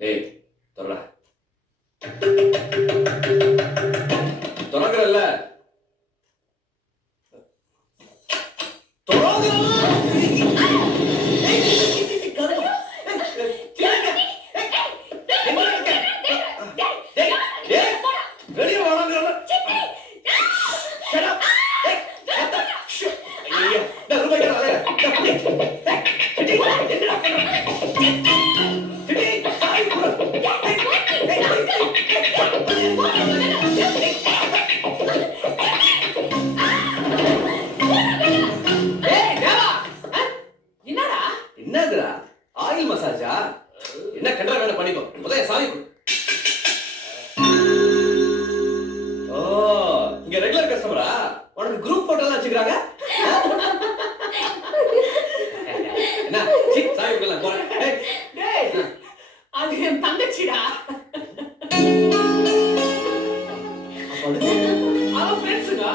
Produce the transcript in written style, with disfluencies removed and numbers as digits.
ஏய் தொடரா தொடங்கறல்ல என்னதுடா ஆயில் மசாஜா என்ன கண்டற வேலை பண்ணிக்கோ முதல்ல சாவி கொடு ஓ இங்க ரெகுலர் கஸ்டமரா உனக்கு குரூப் போட்டோ எல்லாம் வச்சுக்கிறாங்க என்ன சாவி கொடுக்கலாம் போறேன் அது என் தங்கச்சிடா அவ ஃப்ரெண்ட்ஸுடா